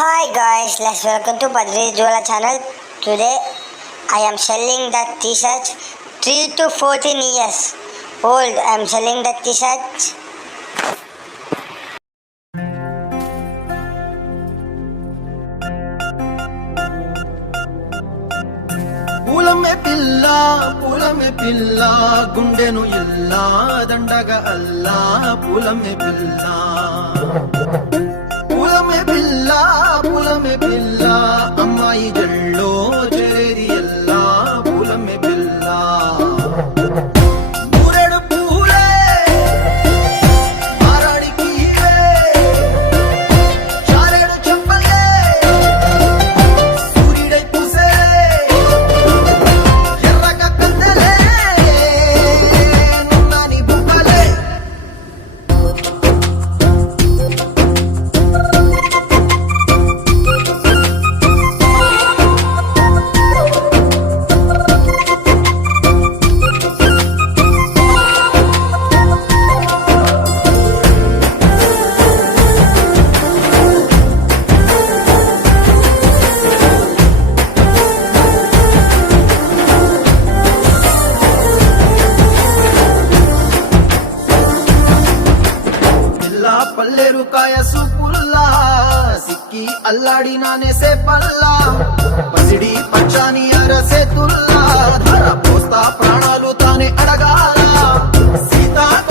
Hi guys, let's welcome to Padri Jwala channel. Today I am selling the t-shirts 3 to 14 years old. I am selling the t-shirts. పూలమే పిల్ల గుండెను ఇల్లా దండగ అల్లా పూలమే పిల్ల అమ్మాయి జల్లో చెరేది ఎల్లా పూలమే పిల్ల ఊరెడు పూలే మారాడికి చారెడు చెప్పలే సూర్యుడై పూసే ఎర్రగ కందలే నున్నాని బుక్కలే పల్లెరుకాయ సూపుల్లా సిక్కి అల్లాడినానే సే పల్లా పసిడి పచ్చాని అరసే తుల్లా ధర పోస్తా ప్రాణాలు తానే అడగాల సీతాకోక